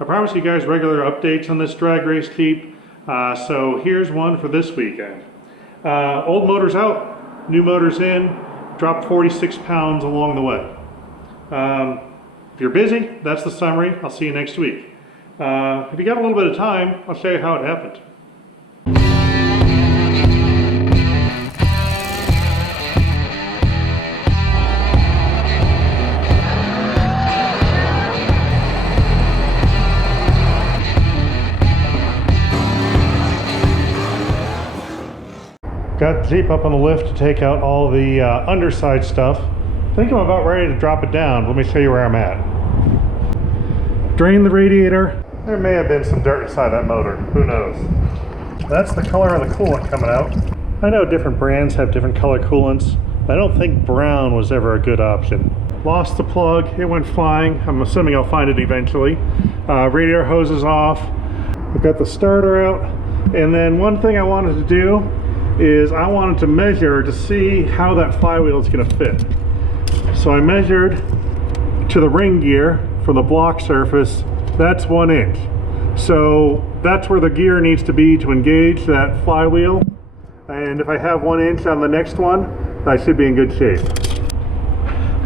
I promise you guys regular updates on this drag race Jeep. So here's one for this weekend. Old motor's out, new motor's in, dropped 46 pounds along the way. If you're busy, that's the summary. I'll see you next week. If you got a little bit of time, I'll show you how it happened. Got the Jeep up on the lift to take out all the underside stuff. I think I'm about ready to drop it down. Let me show you where I'm at. Drain the radiator. There may have been some dirt inside that motor. Who knows? That's the color of the coolant coming out. I know different brands have different color coolants. I don't think brown was ever a good option. Lost the plug. It went flying. I'm assuming I'll find it eventually. Radiator hose is off. I've got the starter out. And then one thing I wanted to do is I wanted to measure to see how that flywheel is going to fit. So I measured to the ring gear for the block surface. That's 1 inch. So that's where the gear needs to be to engage that flywheel. And if I have 1 inch on the next one, I should be in good shape.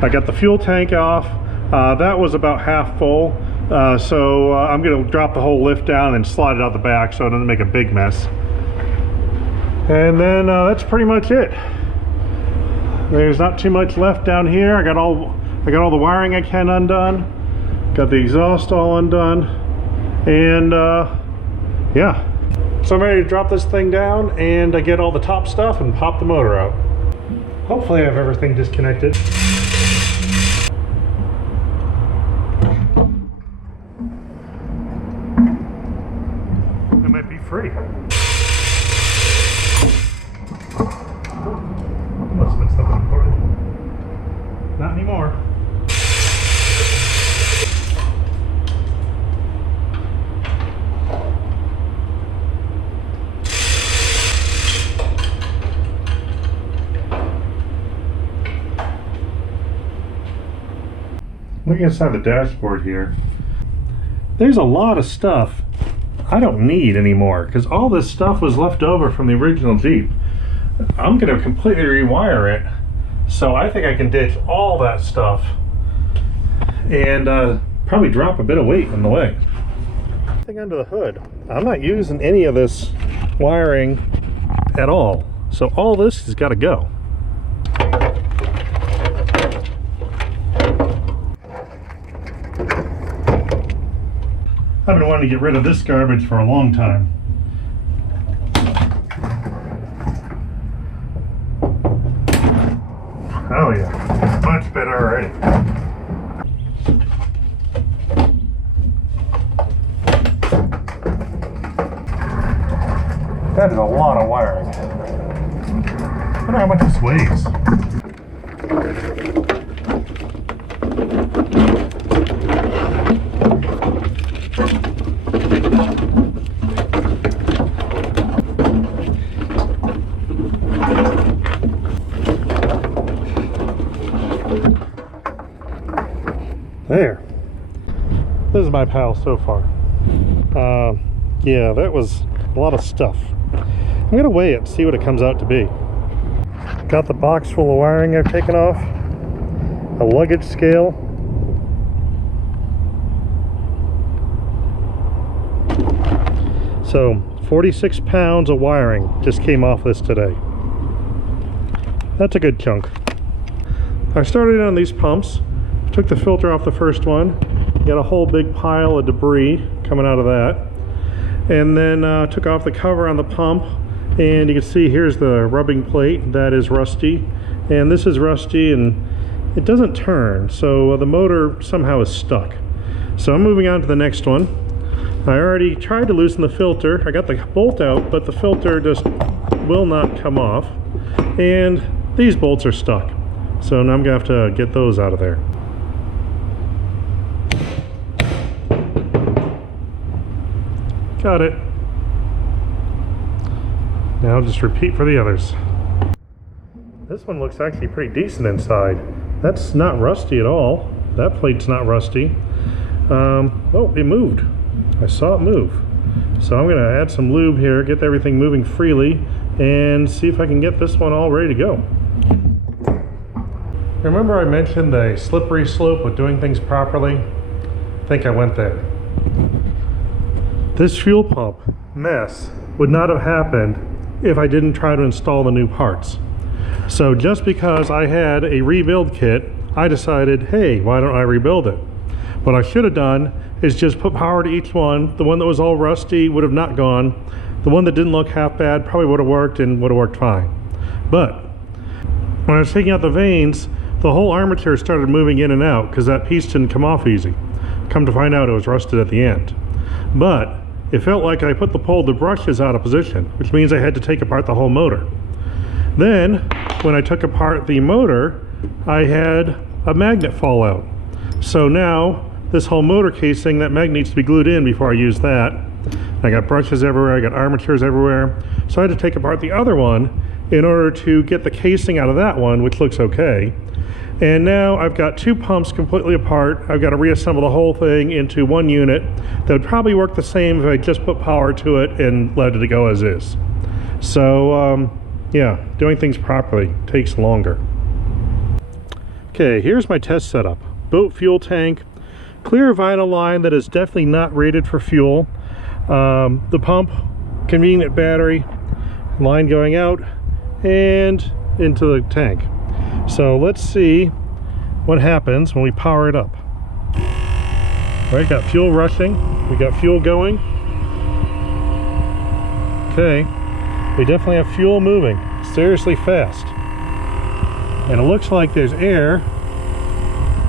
I got the fuel tank off. That was about half full. So I'm going to drop the whole lift down and slide it out the back so it doesn't make a big mess. And then that's pretty much it. There's not too much left down here. I got all the wiring I can undone. Got the exhaust all undone. And yeah. So I'm ready to drop this thing down and get all the top stuff and pop the motor out. Hopefully I have everything disconnected. It might be free. Must have been something important. Not anymore. Look inside the dashboard here. There's a lot of stuff I don't need anymore because all this stuff was left over from the original Jeep. I'm going to completely rewire it, so I think I can ditch all that stuff and probably drop a bit of weight on the way. Thing under the hood, I'm not using any of this wiring at all, so all this has got to go. I've been wanting to get rid of this garbage for a long time. Oh yeah, much better already. That is a lot of wiring. I wonder how much this weighs. There. This is my pile so far. Yeah, that was a lot of stuff. I'm gonna weigh it, see what it comes out to be. Got the box full of wiring I've taken off, a luggage scale, so 46 pounds of wiring just came off this today. That's a good chunk. I started on these pumps. Took the filter off the first one, got a whole big pile of debris coming out of that, and then took off the cover on the pump, and you can see here's the rubbing plate that is rusty, and this is rusty and it doesn't turn, so the motor somehow is stuck. So I'm moving on to the next one. I already tried to loosen the filter. I got the bolt out, but the filter just will not come off, and these bolts are stuck, so now I'm gonna have to get those out of there. Got it. Now just repeat for the others. This one looks actually pretty decent inside. That's not rusty at all. That plate's not rusty. Oh, it moved. I saw it move. So I'm going to add some lube here, get everything moving freely, and see if I can get this one all ready to go. Remember I mentioned the slippery slope with doing things properly? I think I went there. This fuel pump mess would not have happened if I didn't try to install the new parts. So just because I had a rebuild kit, I decided, hey, why don't I rebuild it? What I should have done is just put power to each one. The one that was all rusty would have not gone. The one that didn't look half bad probably would have worked and would have worked fine. But when I was taking out the vanes, the whole armature started moving in and out because that piece didn't come off easy. Come to find out, it was rusted at the end. But it felt like I pulled the brushes out of position, which means I had to take apart the whole motor. Then, when I took apart the motor, I had a magnet fall out. So now, this whole motor casing, that magnet needs to be glued in before I use that. I got brushes everywhere, I got armatures everywhere. So I had to take apart the other one in order to get the casing out of that one, which looks okay. And now I've got two pumps completely apart. I've got to reassemble the whole thing into one unit that would probably work the same if I just put power to it and let it go as is. So yeah, doing things properly takes longer. Okay, here's my test setup. Boat fuel tank, clear vinyl line that is definitely not rated for fuel. The pump, convenient battery, line going out and into the tank. So let's see what happens when we power it up. All right, got fuel rushing, we got fuel going. Okay, we definitely have fuel moving, seriously fast. And it looks like there's air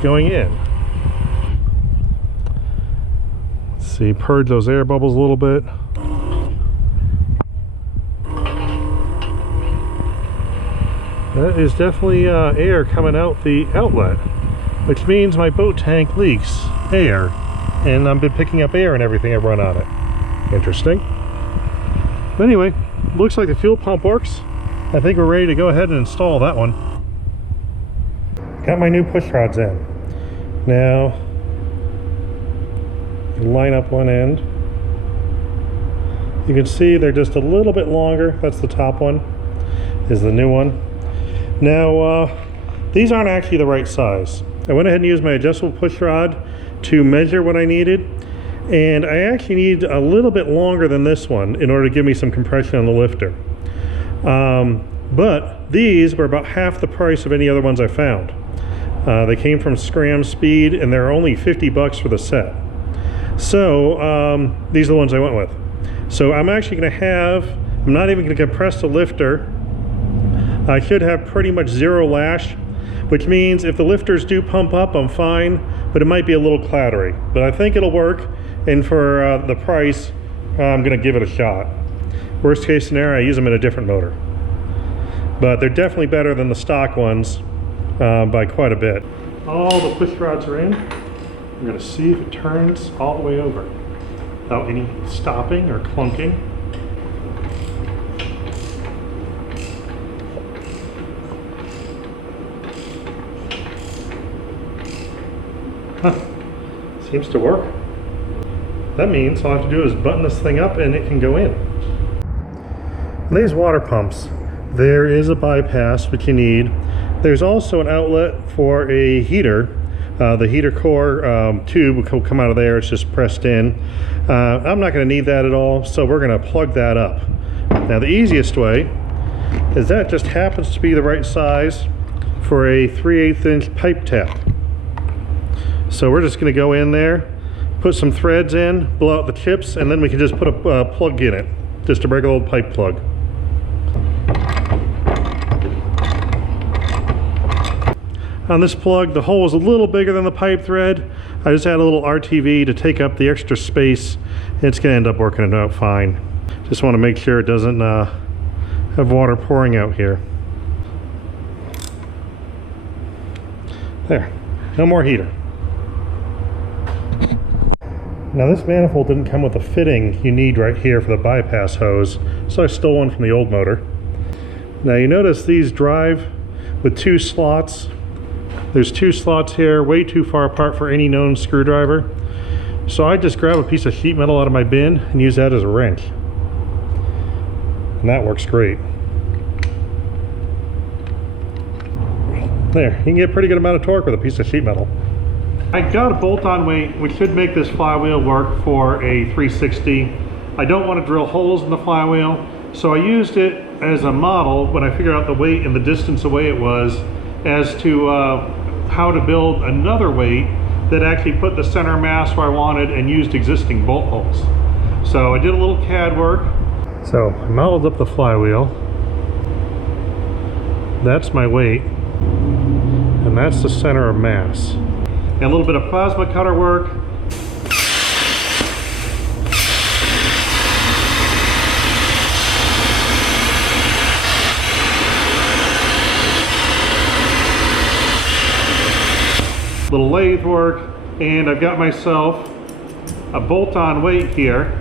going in. Let's see, purge those air bubbles a little bit. That is definitely air coming out the outlet, which means my boat tank leaks air, and I've been picking up air and everything I run on it. Interesting. But anyway, looks like the fuel pump works. I think we're ready to go ahead and install that one. Got my new push rods in. Now, line up one end. You can see they're just a little bit longer. That's the top one, is the new one. Now, these aren't actually the right size. I went ahead and used my adjustable push rod to measure what I needed, and I actually need a little bit longer than this one in order to give me some compression on the lifter. But these were about half the price of any other ones I found. They came from Scram Speed, and they're only 50 bucks for the set. So these are the ones I went with. So I'm actually going to I'm not even going to compress the lifter. I should have pretty much zero lash, which means if the lifters do pump up, I'm fine, but it might be a little clattery. But I think it'll work, and for the price, I'm going to give it a shot. Worst case scenario, I use them in a different motor. But they're definitely better than the stock ones by quite a bit. All the push rods are in. I'm going to see if it turns all the way over without any stopping or clunking. Huh. Seems to work. That means all I have to do is button this thing up and it can go in. These water pumps, there is a bypass which you need. There's also an outlet for a heater. The heater core tube will come out of there. It's just pressed in. I'm not going to need that at all, so we're going to plug that up. Now the easiest way is that just happens to be the right size for a 3/8 inch pipe tap. So we're just going to go in there, put some threads in, blow out the chips, and then we can just put a plug in it. Just a regular old pipe plug. On this plug, the hole is a little bigger than the pipe thread. I just add a little RTV to take up the extra space. It's going to end up working out fine. Just want to make sure it doesn't have water pouring out here. There, no more heater. Now this manifold didn't come with the fitting you need right here for the bypass hose, so I stole one from the old motor. Now you notice these drive with two slots. There's two slots here, way too far apart for any known screwdriver. So I just grab a piece of sheet metal out of my bin and use that as a wrench. And that works great. There, you can get a pretty good amount of torque with a piece of sheet metal. I got a bolt-on weight which should make this flywheel work for a 360. I don't want to drill holes in the flywheel, so I used it as a model when I figured out the weight and the distance away it was as to how to build another weight that actually put the center mass where I wanted and used existing bolt holes. So I did a little CAD work. So I modeled up the flywheel. That's my weight. And that's the center of mass. And a little bit of plasma cutter work. Little lathe work, and I've got myself a bolt-on weight here,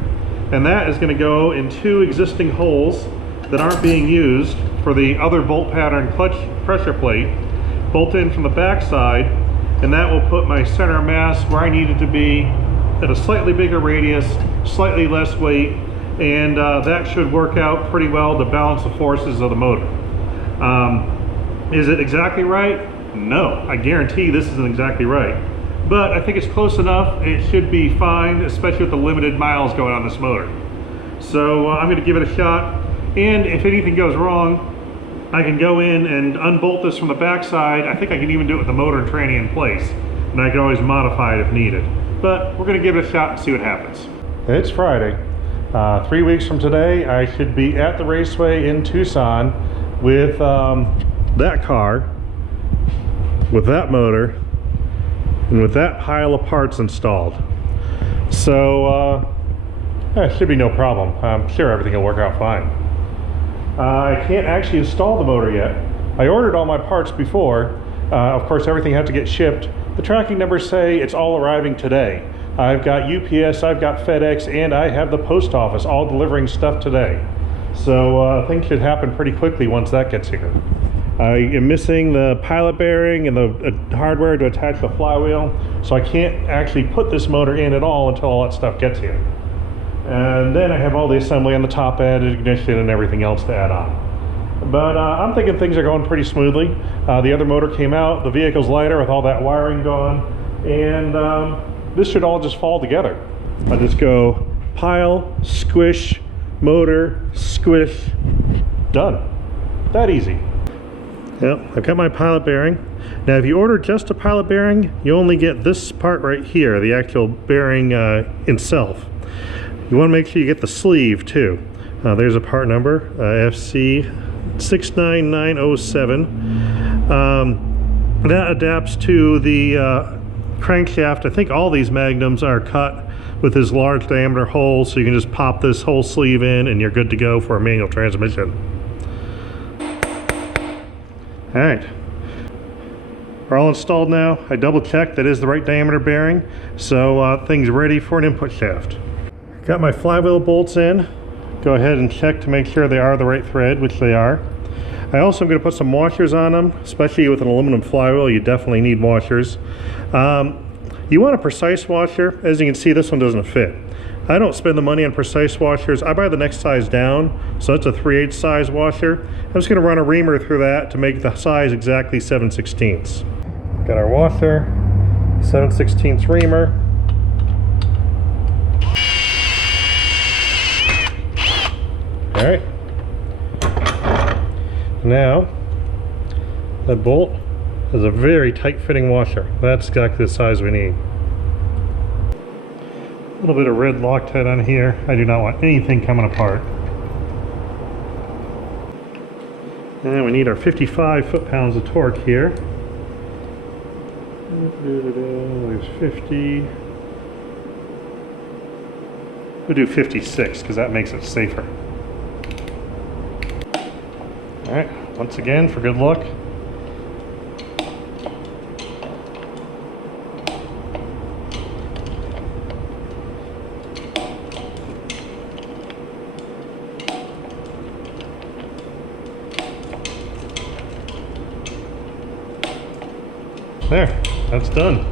and that is going to go in 2 existing holes that aren't being used for the other bolt pattern clutch pressure plate, bolt in from the back side, and that will put my center of mass where I need it to be at a slightly bigger radius, slightly less weight, and that should work out pretty well to balance the forces of the motor. Is it exactly right? No, I guarantee this isn't exactly right, but I think it's close enough. It should be fine, especially with the limited miles going on this motor. So I'm going to give it a shot, and if anything goes wrong, I can go in and unbolt this from the backside. I think I can even do it with the motor and tranny in place, and I can always modify it if needed. But we're going to give it a shot and see what happens. It's Friday. 3 weeks from today, I should be at the raceway in Tucson with that car, with that motor, and with that pile of parts installed. So it should be no problem. I'm sure everything will work out fine. I can't actually install the motor yet. I ordered all my parts before. Of course, everything had to get shipped. The tracking numbers say it's all arriving today. I've got UPS, I've got FedEx, and I have the post office all delivering stuff today. So things should happen pretty quickly once that gets here. I am missing the pilot bearing and the hardware to attach the flywheel, so I can't actually put this motor in at all until all that stuff gets here. And then I have all the assembly on the top end, ignition, and everything else to add on. But I'm thinking things are going pretty smoothly. The other motor came out, the vehicle's lighter with all that wiring gone, and this should all just fall together. I just go pile, squish, motor, squish, done. That easy. Yep, I've got my pilot bearing. Now if you order just a pilot bearing, you only get this part right here, the actual bearing itself. You want to make sure you get the sleeve too. There's a part number, FC 69907. That adapts to the crankshaft. I think all these magnums are cut with this large diameter hole, so you can just pop this whole sleeve in and you're good to go for a manual transmission. All right, we're all installed now. I double checked that is the right diameter bearing, so things ready for an input shaft. Got my flywheel bolts in. Go ahead and check to make sure they are the right thread, which they are. I also am going to put some washers on them, especially with an aluminum flywheel. You definitely need washers. You want a precise washer. As you can see, this one doesn't fit. I don't spend the money on precise washers. I buy the next size down, so that's a 3/8 size washer. I'm just going to run a reamer through that to make the size exactly 7/16. Got our washer, 7/16 reamer. All right. Now, that bolt is a very tight fitting washer. That's exactly the size we need. A little bit of red Loctite on here. I do not want anything coming apart. And we need our 55 foot-pounds of torque here. There's 50. We'll do 56 because that makes it safer. All right, once again, for good luck. There, that's done.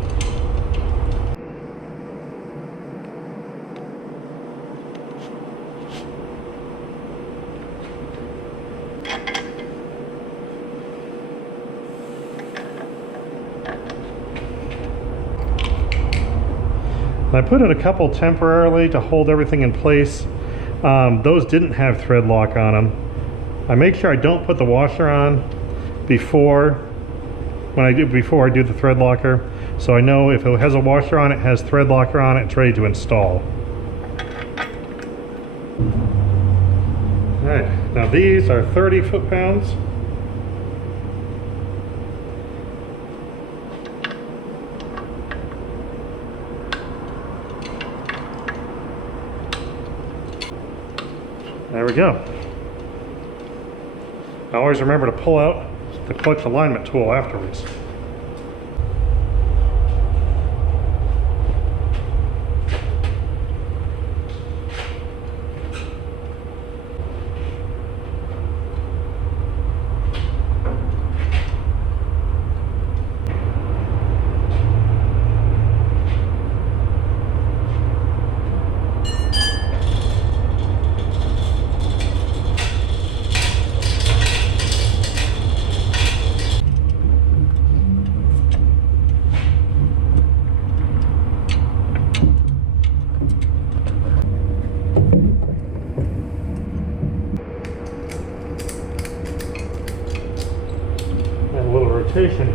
I put in a couple temporarily to hold everything in place. Those didn't have thread lock on them. I make sure I don't put the washer on before I do the thread locker, so I know if it has a washer on it, has thread locker on it, it's ready to install. Alright, now these are 30 foot-pounds. There we go. I always remember to pull out the clutch alignment tool afterwards.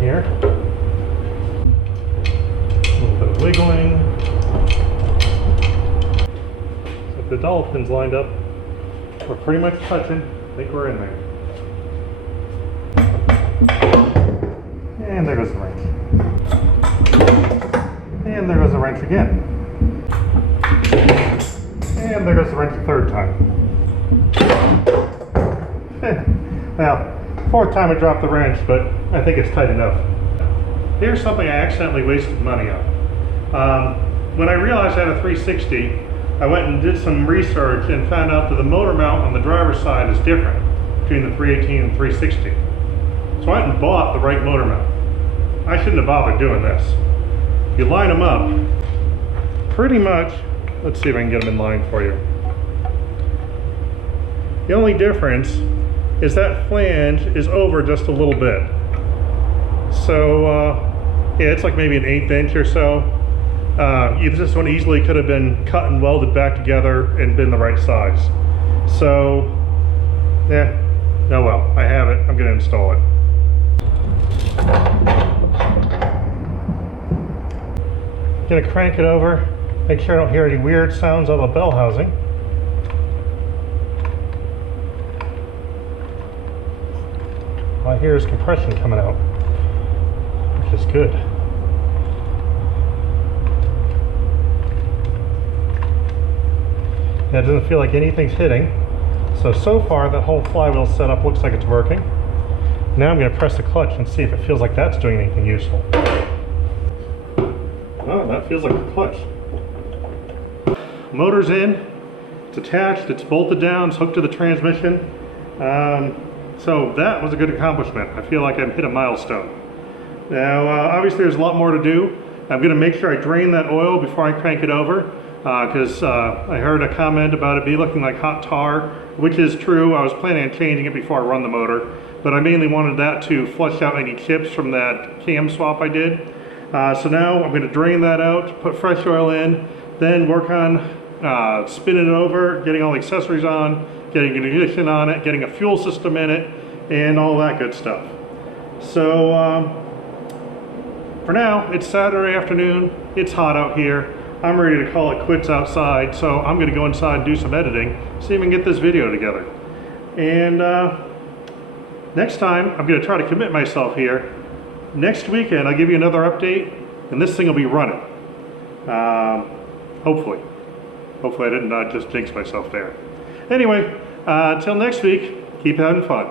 Here. A little bit of wiggling. So if the dowel pin's lined up, we're pretty much touching. I think we're in there. And there goes the wrench. And there goes the wrench again. And there goes the wrench a third time. Well, fourth time I dropped the wrench, but I think it's tight enough. Here's something I accidentally wasted money on. When I realized I had a 360, I went and did some research and found out that the motor mount on the driver's side is different between the 318 and 360. So I went and bought the right motor mount. I shouldn't have bothered doing this. If you line them up, pretty much, let's see if I can get them in line for you. The only difference is that flange is over just a little bit. So yeah, it's like maybe an 1/8 inch or so. This one easily could have been cut and welded back together and been the right size. So yeah, oh well, I have it, I'm gonna install it. Gonna crank it over, make sure I don't hear any weird sounds on the bell housing. All I hear is compression coming out, which is good. And it doesn't feel like anything's hitting. So far that whole flywheel setup looks like it's working. Now I'm going to press the clutch and see if it feels like that's doing anything useful. Oh, that feels like a clutch. Motor's in, it's attached, it's bolted down, it's hooked to the transmission. So that was a good accomplishment. I feel like I've hit a milestone. Now, obviously there's a lot more to do. I'm going to make sure I drain that oil before I crank it over, because I heard a comment about it be looking like hot tar, which is true. I was planning on changing it before I run the motor, but I mainly wanted that to flush out any chips from that cam swap I did. So now I'm going to drain that out, put fresh oil in, then work on spinning it over, getting all the accessories on, getting an ignition on it, getting a fuel system in it, and all that good stuff. So for now, it's Saturday afternoon, it's hot out here. I'm ready to call it quits outside, so I'm going to go inside and do some editing, see if we can get this video together. And next time, I'm going to try to commit myself here. Next weekend, I'll give you another update, and this thing will be running. Hopefully. Hopefully I didn't just jinx myself there. Anyway, until next week, keep having fun.